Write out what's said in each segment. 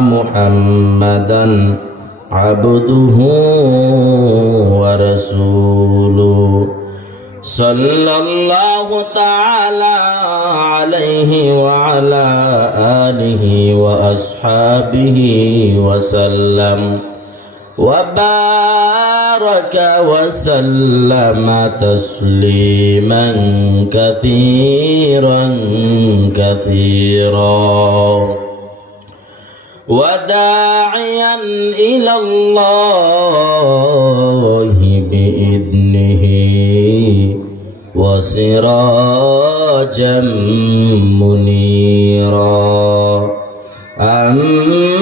محمدا عبده ورسوله. صلى الله تعالى عليه وعلى آله وأصحابه وسلم. وبارك وسلم تسليما كثيرا كثيرا. وداعيا إلى الله بإذنه وسراجا منيرا. أما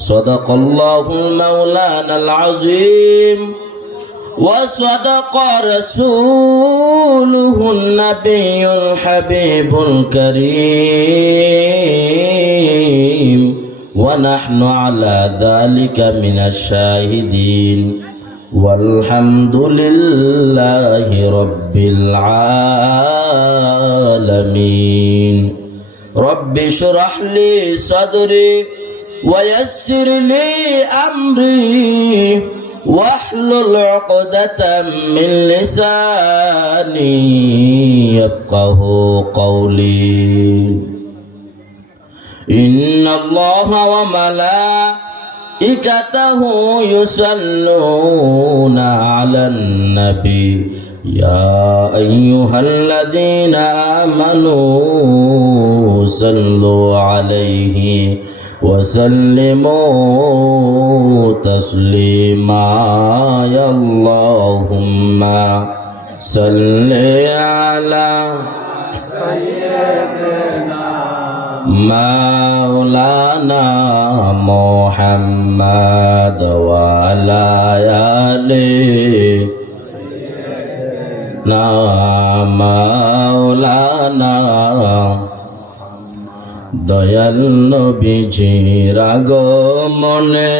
صدق الله مولانا العظيم وصدق رسوله النبي الحبيب الكريم ونحن على ذلك من الشاهدين والحمد لله رب العالمين رب اشرح لي صدري ويسر لي أمري واحلل عقدة من لساني يفقه قولي. إن الله وملائكته يصلون على النبي. يا أيها الذين آمنوا صلوا عليه وسلموا تسليما يا اللهم صل على سيدنا مولانا محمد وعلى آله مولانا দয়াল নবীজির আগমনে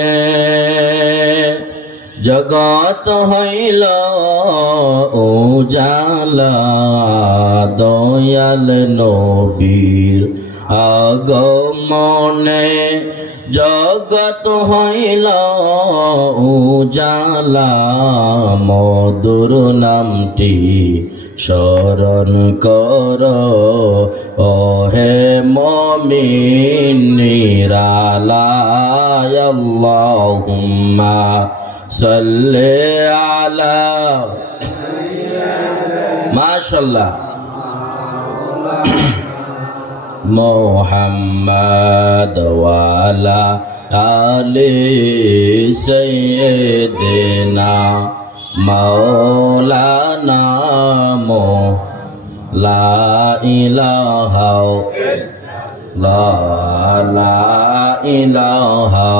জগত হইল উজালা দয়াল নবীর আগমনে জগত হইল উজালা মধুর নামটি স্মরণ কর। ওহে মমিন সাল্লি আলা মাশাআল্লাহ মোহাম্মদ ওয়ালা আলে সৈয়দিনা মৌলানা মো লা ইলাহা লা ইলাহা